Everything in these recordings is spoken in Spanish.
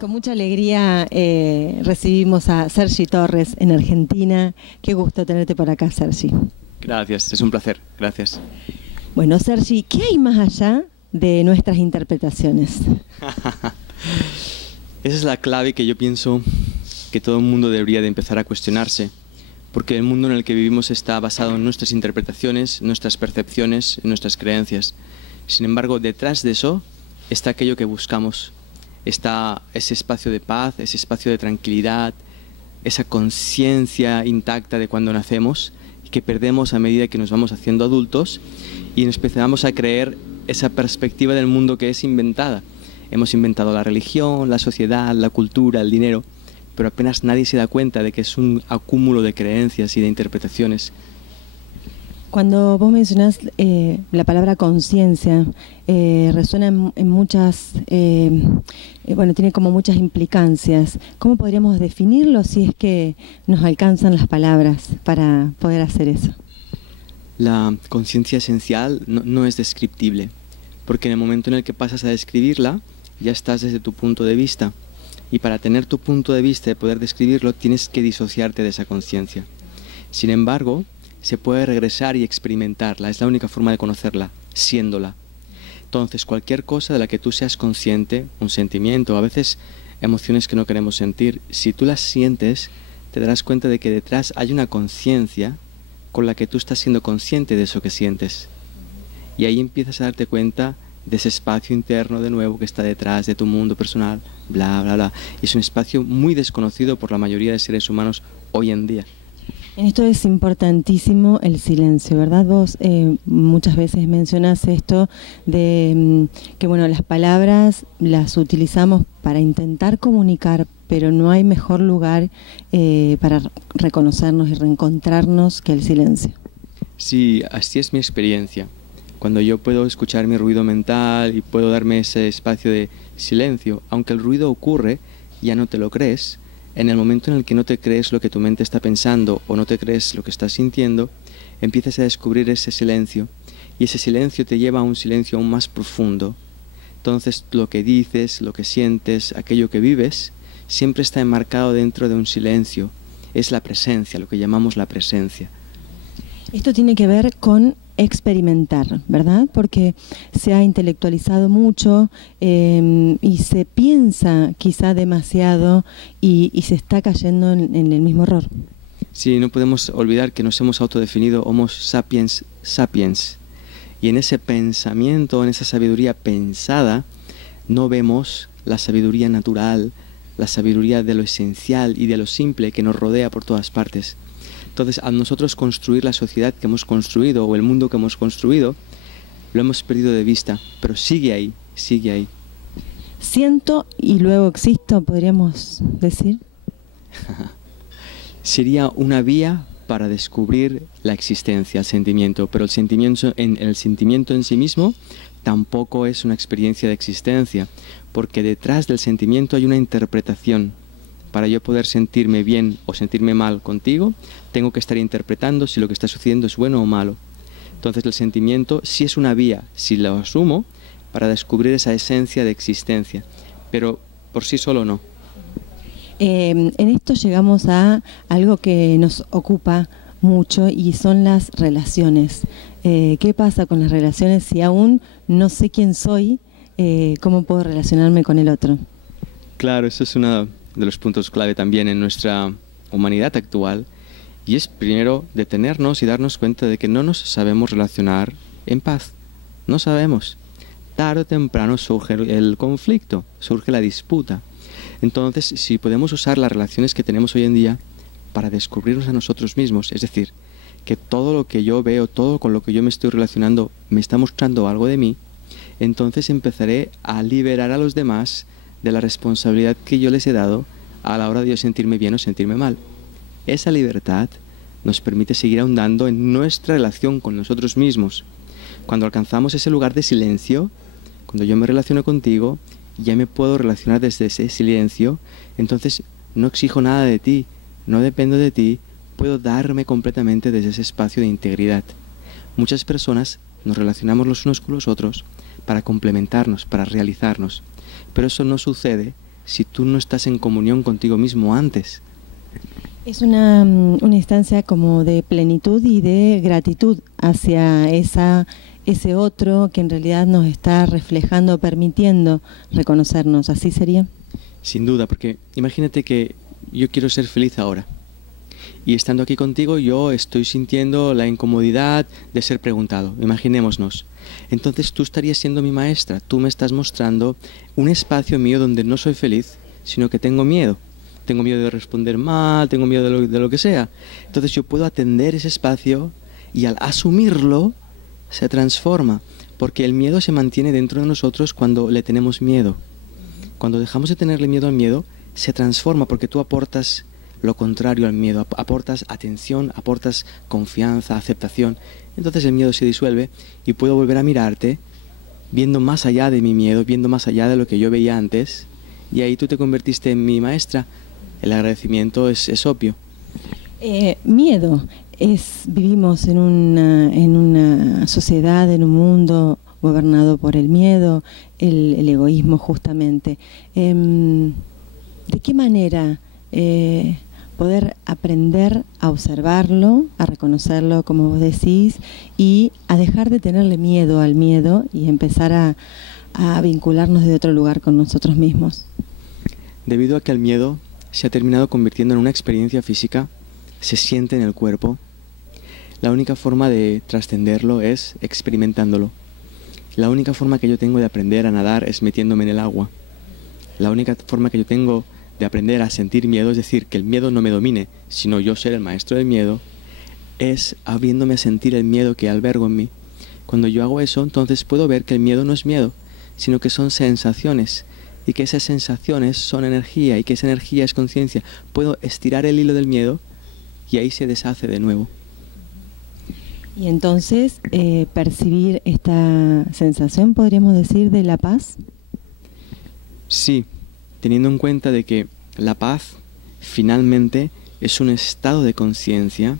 Con mucha alegría recibimos a Sergi Torres en Argentina. Qué gusto tenerte por acá, Sergi. Gracias, es un placer. Gracias. Bueno, Sergi, ¿qué hay más allá de nuestras interpretaciones? Esa es la clave que yo pienso que todo el mundo debería de empezar a cuestionarse, porque el mundo en el que vivimos está basado en nuestras interpretaciones, nuestras percepciones, nuestras creencias. Sin embargo, detrás de eso está aquello que buscamos. Está ese espacio de paz, ese espacio de tranquilidad, esa conciencia intacta de cuando nacemos y que perdemos a medida que nos vamos haciendo adultos y nos empezamos a creer esa perspectiva del mundo que es inventada. Hemos inventado la religión, la sociedad, la cultura, el dinero, pero apenas nadie se da cuenta de que es un acúmulo de creencias y de interpretaciones. Cuando vos mencionás la palabra conciencia, resuena en muchas, bueno, tiene como muchas implicancias. ¿Cómo podríamos definirlo si es que nos alcanzan las palabras para poder hacer eso? La conciencia esencial no es descriptible, porque en el momento en el que pasas a describirla, ya estás desde tu punto de vista. Y para tener tu punto de vista y poder describirlo, tienes que disociarte de esa conciencia. Sin embargo, se puede regresar y experimentarla, es la única forma de conocerla, siéndola. Entonces, cualquier cosa de la que tú seas consciente, un sentimiento, a veces emociones que no queremos sentir, si tú las sientes, te darás cuenta de que detrás hay una conciencia con la que tú estás siendo consciente de eso que sientes. Y ahí empiezas a darte cuenta de ese espacio interno de nuevo que está detrás de tu mundo personal, bla, bla, bla. Y es un espacio muy desconocido por la mayoría de seres humanos hoy en día. En esto es importantísimo el silencio, ¿verdad? Vos muchas veces mencionás esto de que, bueno, las palabras las utilizamos para intentar comunicar, pero no hay mejor lugar para reconocernos y reencontrarnos que el silencio. Sí, así es mi experiencia. Cuando yo puedo escuchar mi ruido mental y puedo darme ese espacio de silencio, aunque el ruido ocurre, ya no te lo crees. En el momento en el que no te crees lo que tu mente está pensando o no te crees lo que estás sintiendo, empiezas a descubrir ese silencio y ese silencio te lleva a un silencio aún más profundo. Entonces lo que dices, lo que sientes, aquello que vives, siempre está enmarcado dentro de un silencio. Es la presencia, lo que llamamos la presencia. Esto tiene que ver con experimentar, ¿verdad? Porque se ha intelectualizado mucho y se piensa quizá demasiado y se está cayendo en el mismo error. Sí, no podemos olvidar que nos hemos autodefinido Homo sapiens sapiens. Y en ese pensamiento, en esa sabiduría pensada, no vemos la sabiduría natural, la sabiduría de lo esencial y de lo simple que nos rodea por todas partes. Entonces, al nosotros construir la sociedad que hemos construido o el mundo que hemos construido, lo hemos perdido de vista, pero sigue ahí, sigue ahí. Siento y luego existo, podríamos decir. Sería una vía para descubrir la existencia, el sentimiento, pero el sentimiento en sí mismo tampoco es una experiencia de existencia, porque detrás del sentimiento hay una interpretación. Para yo poder sentirme bien o sentirme mal contigo, tengo que estar interpretando si lo que está sucediendo es bueno o malo. Entonces el sentimiento sí es una vía, si lo asumo, para descubrir esa esencia de existencia, pero por sí solo no. En esto llegamos a algo que nos ocupa mucho y son las relaciones. ¿Qué pasa con las relaciones si aún no sé quién soy? ¿Cómo puedo relacionarme con el otro? Claro, eso es uno de los puntos clave también en nuestra humanidad actual, y es primero detenernos y darnos cuenta de que no nos sabemos relacionar en paz. No sabemos. Tarde o temprano surge el conflicto, surge la disputa. Entonces, si podemos usar las relaciones que tenemos hoy en día para descubrirnos a nosotros mismos, es decir, que todo lo que yo veo, todo con lo que yo me estoy relacionando, me está mostrando algo de mí, entonces empezaré a liberar a los demás de la responsabilidad que yo les he dado a la hora de yo sentirme bien o sentirme mal. Esa libertad nos permite seguir ahondando en nuestra relación con nosotros mismos. Cuando alcanzamos ese lugar de silencio, cuando yo me relaciono contigo, ya me puedo relacionar desde ese silencio, entonces no exijo nada de ti, no dependo de ti, puedo darme completamente desde ese espacio de integridad. Muchas personas nos relacionamos los unos con los otros para complementarnos, para realizarnos, pero eso no sucede si tú no estás en comunión contigo mismo antes? Es una instancia como de plenitud y de gratitud hacia ese otro que en realidad nos está reflejando, permitiendo reconocernos. ¿Así sería? Sin duda, porque imagínate que yo quiero ser feliz ahora. Y estando aquí contigo yo estoy sintiendo la incomodidad de ser preguntado. Imaginémonos. Entonces tú estarías siendo mi maestra. Tú me estás mostrando un espacio mío donde no soy feliz, sino que tengo miedo. Tengo miedo de responder mal, tengo miedo de lo que sea. Entonces yo puedo atender ese espacio y al asumirlo se transforma. Porque el miedo se mantiene dentro de nosotros cuando le tenemos miedo. Cuando dejamos de tenerle miedo al miedo, se transforma porque tú aportas lo contrario al miedo, aportas atención, aportas confianza, aceptación. Entonces el miedo se disuelve y puedo volver a mirarte viendo más allá de mi miedo, viendo más allá de lo que yo veía antes, y ahí tú te convertiste en mi maestra. El agradecimiento es obvio. Miedo. Vivimos en una sociedad, en un mundo gobernado por el miedo, el egoísmo justamente. ¿De qué manera poder aprender a observarlo, a reconocerlo, como vos decís, y a dejar de tenerle miedo al miedo y empezar a vincularnos de otro lugar con nosotros mismos? Debido a que el miedo se ha terminado convirtiendo en una experiencia física, se siente en el cuerpo, la única forma de trascenderlo es experimentándolo. La única forma que yo tengo de aprender a nadar es metiéndome en el agua. La única forma que yo tengo de aprender a sentir miedo, es decir, que el miedo no me domine, sino yo ser el maestro del miedo, es abriéndome a sentir el miedo que albergo en mí. Cuando yo hago eso, entonces puedo ver que el miedo no es miedo, sino que son sensaciones, y que esas sensaciones son energía, y que esa energía es conciencia. Puedo estirar el hilo del miedo, y ahí se deshace de nuevo. Y entonces, percibir esta sensación, podríamos decir, de la paz. Sí, teniendo en cuenta de que la paz finalmente es un estado de conciencia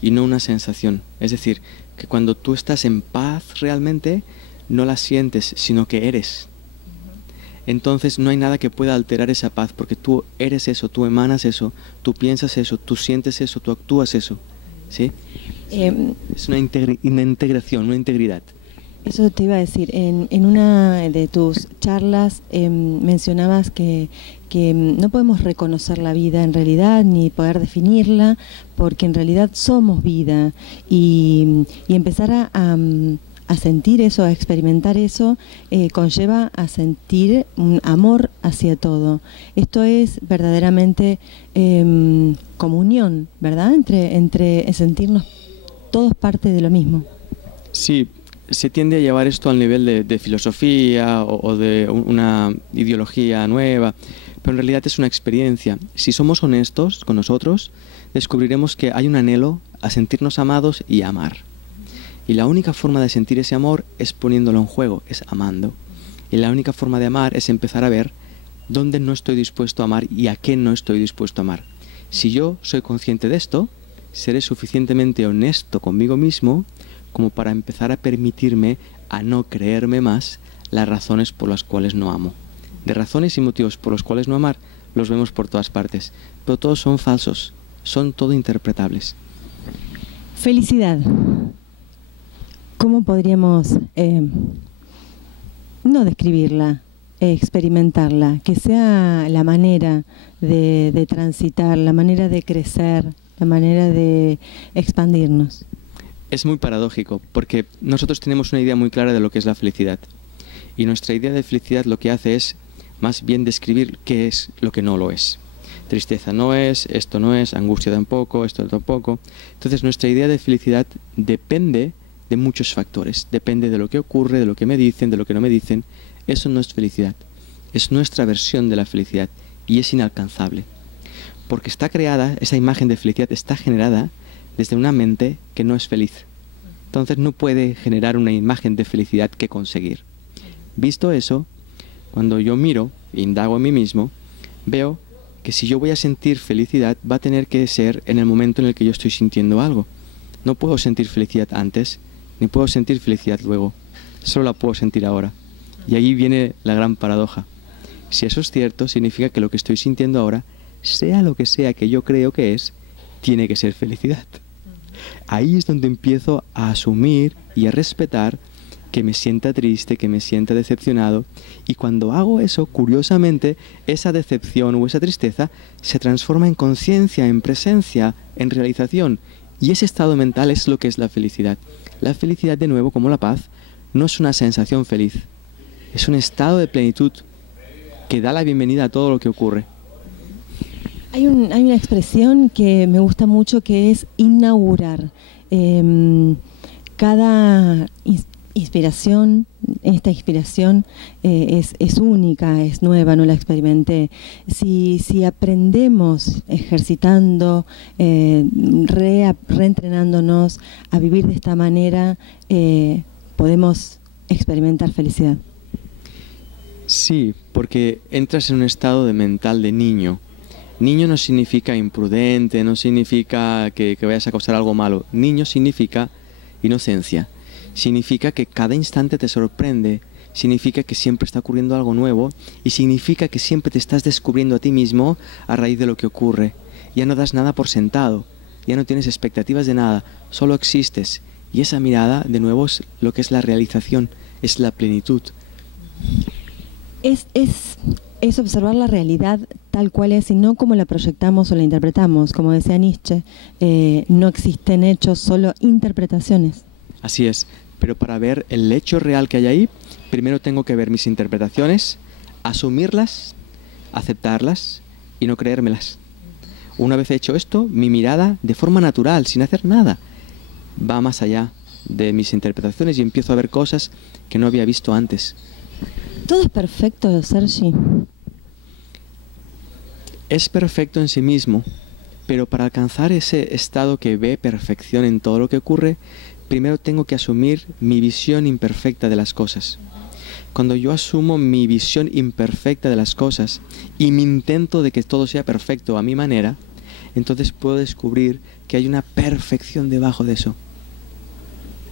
y no una sensación. Es decir, que cuando tú estás en paz realmente no la sientes, sino que eres. Entonces no hay nada que pueda alterar esa paz, porque tú eres eso, tú emanas eso, tú piensas eso, tú sientes eso, tú actúas eso. ¿Sí? Es una integración, una integridad. Eso te iba a decir, en una de tus charlas mencionabas que no podemos reconocer la vida en realidad, ni poder definirla, porque en realidad somos vida, y empezar a sentir eso, a experimentar eso, conlleva a sentir un amor hacia todo. Esto es verdaderamente comunión, ¿verdad? Entre sentirnos todos parte de lo mismo. Sí, se tiende a llevar esto al nivel de filosofía o de una ideología nueva, pero en realidad es una experiencia. Si somos honestos con nosotros, descubriremos que hay un anhelo a sentirnos amados y amar. Y la única forma de sentir ese amor es poniéndolo en juego, es amando. Y la única forma de amar es empezar a ver dónde no estoy dispuesto a amar y a qué no estoy dispuesto a amar. Si yo soy consciente de esto, seré suficientemente honesto conmigo mismo como para empezar a permitirme a no creerme más las razones por las cuales no amo. De razones y motivos por los cuales no amar, los vemos por todas partes, pero todos son falsos, son todo interpretables. Felicidad. ¿Cómo podríamos no describirla, experimentarla? Que sea la manera de transitar, la manera de crecer, la manera de expandirnos. Es muy paradójico, porque nosotros tenemos una idea muy clara de lo que es la felicidad. Y nuestra idea de felicidad lo que hace es más bien describir qué es lo que no lo es. Tristeza no es, esto no es, angustia tampoco, esto tampoco. Entonces nuestra idea de felicidad depende de muchos factores. Depende de lo que ocurre, de lo que me dicen, de lo que no me dicen. Eso no es felicidad. Es nuestra versión de la felicidad y es inalcanzable. Porque está creada, esa imagen de felicidad está generada desde una mente que no es feliz. Entonces no puede generar una imagen de felicidad que conseguir. Visto eso, cuando yo miro e indago en mí mismo, veo que si yo voy a sentir felicidad va a tener que ser en el momento en el que yo estoy sintiendo algo. No puedo sentir felicidad antes, ni puedo sentir felicidad luego. Solo la puedo sentir ahora. Y ahí viene la gran paradoja, Si eso es cierto, significa que lo que estoy sintiendo ahora, sea lo que sea que yo creo que es, tiene que ser felicidad. Ahí es donde empiezo a asumir y a respetar que me sienta triste, que me sienta decepcionado. Y cuando hago eso, curiosamente, esa decepción o esa tristeza se transforma en conciencia, en presencia, en realización. Y ese estado mental es lo que es la felicidad. La felicidad, de nuevo, como la paz, no es una sensación feliz. Es un estado de plenitud que da la bienvenida a todo lo que ocurre. Hay una expresión que me gusta mucho que es inaugurar. Cada inspiración, esta inspiración es única, es nueva, no la experimenté. Si aprendemos ejercitando, reentrenándonos a vivir de esta manera, podemos experimentar felicidad. Sí, porque entras en un estado de mental de niño. Niño no significa imprudente, no significa que vayas a causar algo malo. Niño significa inocencia. Significa que cada instante te sorprende. Significa que siempre está ocurriendo algo nuevo. Y significa que siempre te estás descubriendo a ti mismo a raíz de lo que ocurre. Ya no das nada por sentado. Ya no tienes expectativas de nada. Solo existes. Y esa mirada, de nuevo, es lo que es la realización. Es la plenitud. Es observar la realidad tal cual es y no como la proyectamos o la interpretamos. Como decía Nietzsche, no existen hechos, solo interpretaciones. Así es, pero para ver el hecho real que hay ahí, primero tengo que ver mis interpretaciones, asumirlas, aceptarlas y no creérmelas. Una vez hecho esto, mi mirada, de forma natural, sin hacer nada, va más allá de mis interpretaciones y empiezo a ver cosas que no había visto antes. ¿Todo es perfecto, Sergi? Es perfecto en sí mismo, pero para alcanzar ese estado que ve perfección en todo lo que ocurre, primero tengo que asumir mi visión imperfecta de las cosas. Cuando yo asumo mi visión imperfecta de las cosas y mi intento de que todo sea perfecto a mi manera, entonces puedo descubrir que hay una perfección debajo de eso.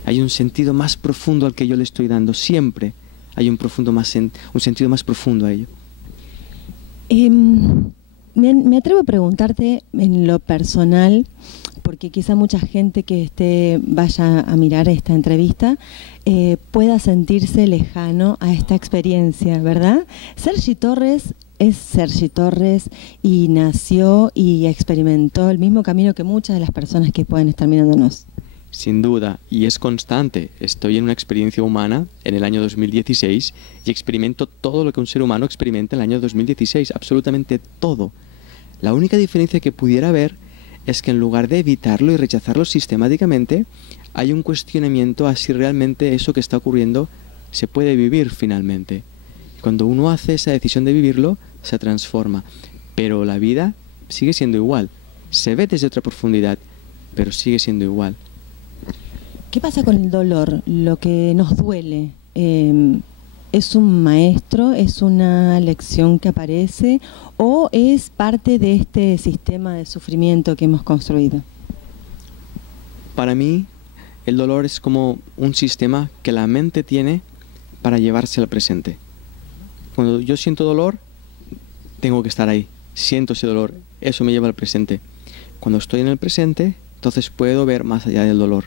Hay un sentido más profundo al que yo le estoy dando. Siempre hay un sentido más profundo a ello. Me atrevo a preguntarte en lo personal, porque quizá mucha gente que vaya a mirar esta entrevista pueda sentirse lejano a esta experiencia, ¿verdad? Sergi Torres es Sergi Torres y nació y experimentó el mismo camino que muchas de las personas que pueden estar mirándonos. Sin duda, y es constante. Estoy en una experiencia humana en el año 2016 y experimento todo lo que un ser humano experimenta en el año 2016, absolutamente todo. La única diferencia que pudiera haber es que en lugar de evitarlo y rechazarlo sistemáticamente, hay un cuestionamiento a si realmente eso que está ocurriendo se puede vivir finalmente. Cuando uno hace esa decisión de vivirlo, se transforma. Pero la vida sigue siendo igual. Se ve desde otra profundidad, pero sigue siendo igual. ¿Qué pasa con el dolor? Lo que nos duele. ¿Es un maestro? ¿Es una lección que aparece? ¿O es parte de este sistema de sufrimiento que hemos construido? Para mí, el dolor es como un sistema que la mente tiene para llevarse al presente. Cuando yo siento dolor, tengo que estar ahí. Siento ese dolor, eso me lleva al presente. Cuando estoy en el presente, entonces puedo ver más allá del dolor.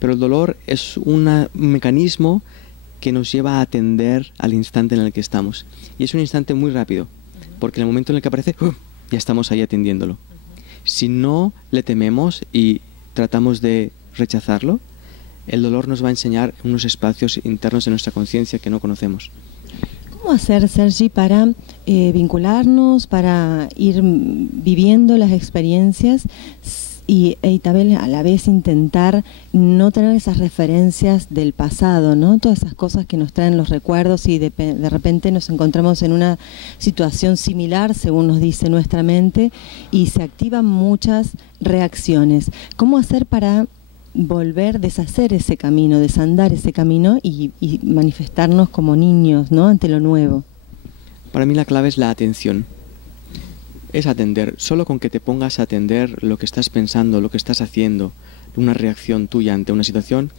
Pero el dolor es un mecanismo que nos lleva a atender al instante en el que estamos. Y es un instante muy rápido, porque en el momento en el que aparece, ya estamos ahí atendiéndolo. Si no le tememos y tratamos de rechazarlo, el dolor nos va a enseñar unos espacios internos de nuestra conciencia que no conocemos. ¿Cómo hacer, Sergi, para vincularnos, para ir viviendo las experiencias y también a la vez intentar no tener esas referencias del pasado, ¿no? Todas esas cosas que nos traen los recuerdos y de repente nos encontramos en una situación similar, según nos dice nuestra mente, y se activan muchas reacciones. ¿Cómo hacer para volver, deshacer ese camino, desandar ese camino y manifestarnos como niños, ¿no? Ante lo nuevo? Para mí la clave es la atención. Es atender. Solo con que te pongas a atender lo que estás pensando, lo que estás haciendo, una reacción tuya ante una situación,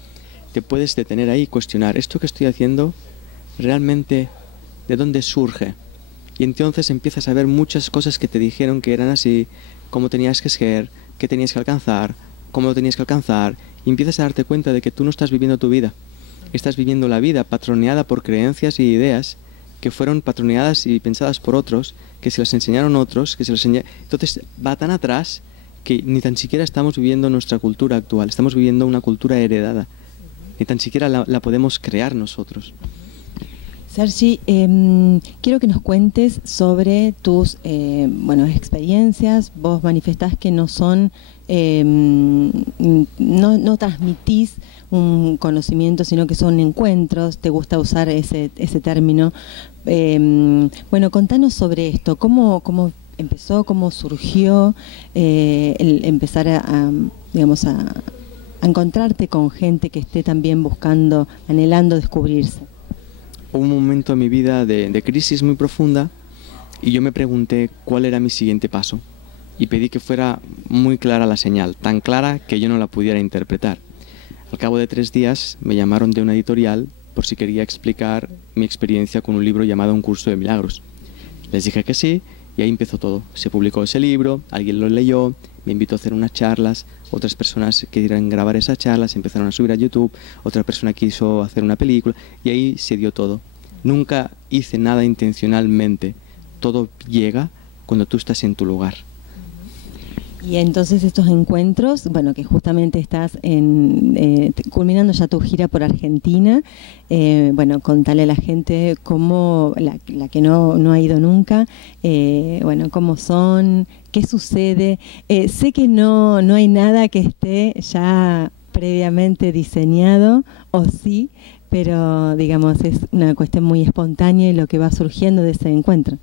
te puedes detener ahí y cuestionar, ¿esto que estoy haciendo realmente de dónde surge? Y entonces empiezas a ver muchas cosas que te dijeron que eran así, cómo tenías que ser, qué tenías que alcanzar, cómo lo tenías que alcanzar, y empiezas a darte cuenta de que tú no estás viviendo tu vida. Estás viviendo la vida patroneada por creencias y ideas que fueron patroneadas y pensadas por otros, que se las enseñaron otros, Entonces va tan atrás que ni tan siquiera estamos viviendo nuestra cultura actual, estamos viviendo una cultura heredada, ni tan siquiera la podemos crear nosotros. Sergi, quiero que nos cuentes sobre tus experiencias. Vos manifestás que no son, no transmitís un conocimiento, sino que son encuentros. Te gusta usar ese término. Contanos sobre esto. ¿Cómo empezó? ¿Cómo surgió el empezar a encontrarte con gente que esté también buscando, anhelando descubrirse? Hubo un momento en mi vida de crisis muy profunda y yo me pregunté cuál era mi siguiente paso y pedí que fuera muy clara la señal, tan clara que yo no la pudiera interpretar. Al cabo de 3 días me llamaron de una editorial por si quería explicar mi experiencia con un libro llamado Un curso de milagros. Les dije que sí y ahí empezó todo. Se publicó ese libro, alguien lo leyó, me invitó a hacer unas charlas, otras personas querían grabar esas charlas, empezaron a subir a YouTube, otra persona quiso hacer una película y ahí se dio todo. Nunca hice nada intencionalmente, todo llega cuando tú estás en tu lugar. Y entonces estos encuentros, que justamente estás culminando ya tu gira por Argentina, contale a la gente cómo, la que no ha ido nunca, cómo son, qué sucede. Sé que no hay nada que esté ya previamente diseñado, o sí, pero digamos es una cuestión muy espontánea y lo que va surgiendo de ese encuentro.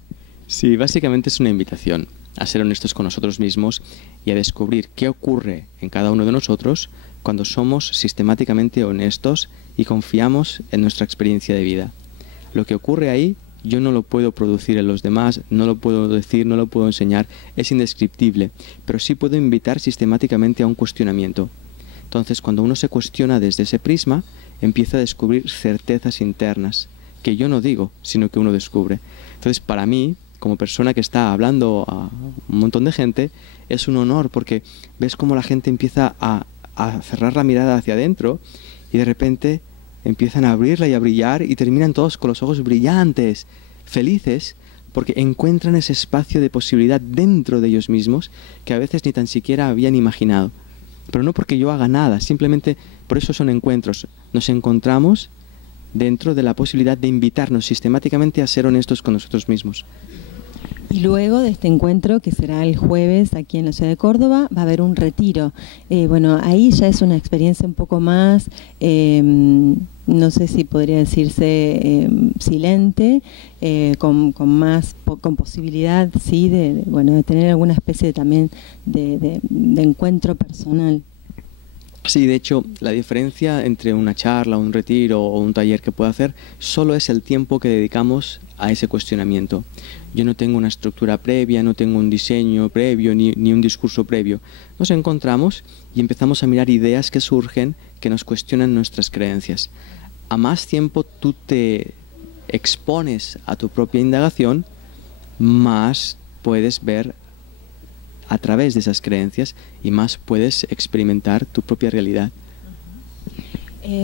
Sí, básicamente es una invitación a ser honestos con nosotros mismos y a descubrir qué ocurre en cada uno de nosotros cuando somos sistemáticamente honestos y confiamos en nuestra experiencia de vida. Lo que ocurre ahí yo no lo puedo producir en los demás, no lo puedo decir, no lo puedo enseñar, es indescriptible, pero sí puedo invitar sistemáticamente a un cuestionamiento. Entonces, cuando uno se cuestiona desde ese prisma, empieza a descubrir certezas internas, que yo no digo, sino que uno descubre. Entonces, para mí, como persona que está hablando a un montón de gente, es un honor porque ves cómo la gente empieza a cerrar la mirada hacia adentro y de repente empiezan a abrirla y a brillar y terminan todos con los ojos brillantes, felices, porque encuentran ese espacio de posibilidad dentro de ellos mismos que a veces ni tan siquiera habían imaginado. Pero no porque yo haga nada, simplemente por eso son encuentros. Nos encontramos dentro de la posibilidad de invitarnos sistemáticamente a ser honestos con nosotros mismos. Y luego de este encuentro, que será el jueves aquí en la ciudad de Córdoba, va a haber un retiro. Ahí ya es una experiencia un poco más, no sé si podría decirse silente, con posibilidad, sí, de tener alguna especie también de encuentro personal. Sí, de hecho, la diferencia entre una charla, un retiro o un taller que puedo hacer solo es el tiempo que dedicamos a ese cuestionamiento. Yo no tengo una estructura previa, no tengo un diseño previo, ni un discurso previo. Nos encontramos y empezamos a mirar ideas que surgen, que nos cuestionan nuestras creencias. A más tiempo tú te expones a tu propia indagación, más puedes ver a través de esas creencias y más puedes experimentar tu propia realidad.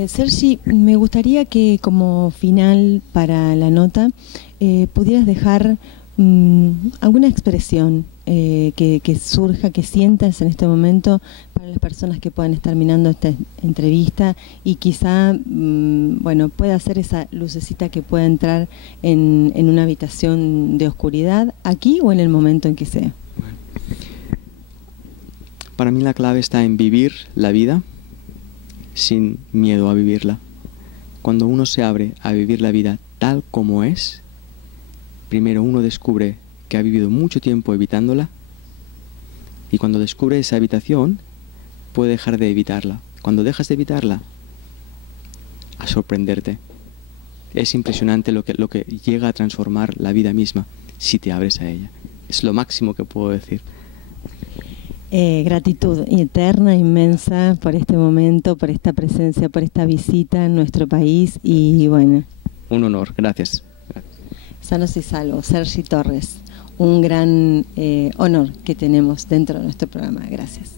Sergi, me gustaría que como final para la nota pudieras dejar alguna expresión que surja, que sientas en este momento para las personas que puedan estar mirando esta entrevista y quizá pueda ser esa lucecita que pueda entrar en una habitación de oscuridad, aquí o en el momento en que sea. Para mí la clave está en vivir la vida sin miedo a vivirla. Cuando uno se abre a vivir la vida tal como es, primero uno descubre que ha vivido mucho tiempo evitándola y cuando descubre esa evitación puede dejar de evitarla. Cuando dejas de evitarla, a sorprenderte. Es impresionante lo que llega a transformar la vida misma si te abres a ella. Es lo máximo que puedo decir. Gratitud eterna, inmensa por este momento, por esta presencia, por esta visita en nuestro país y Un honor, gracias. sanos y salvos. Sergi Torres, un gran honor que tenemos dentro de nuestro programa. Gracias.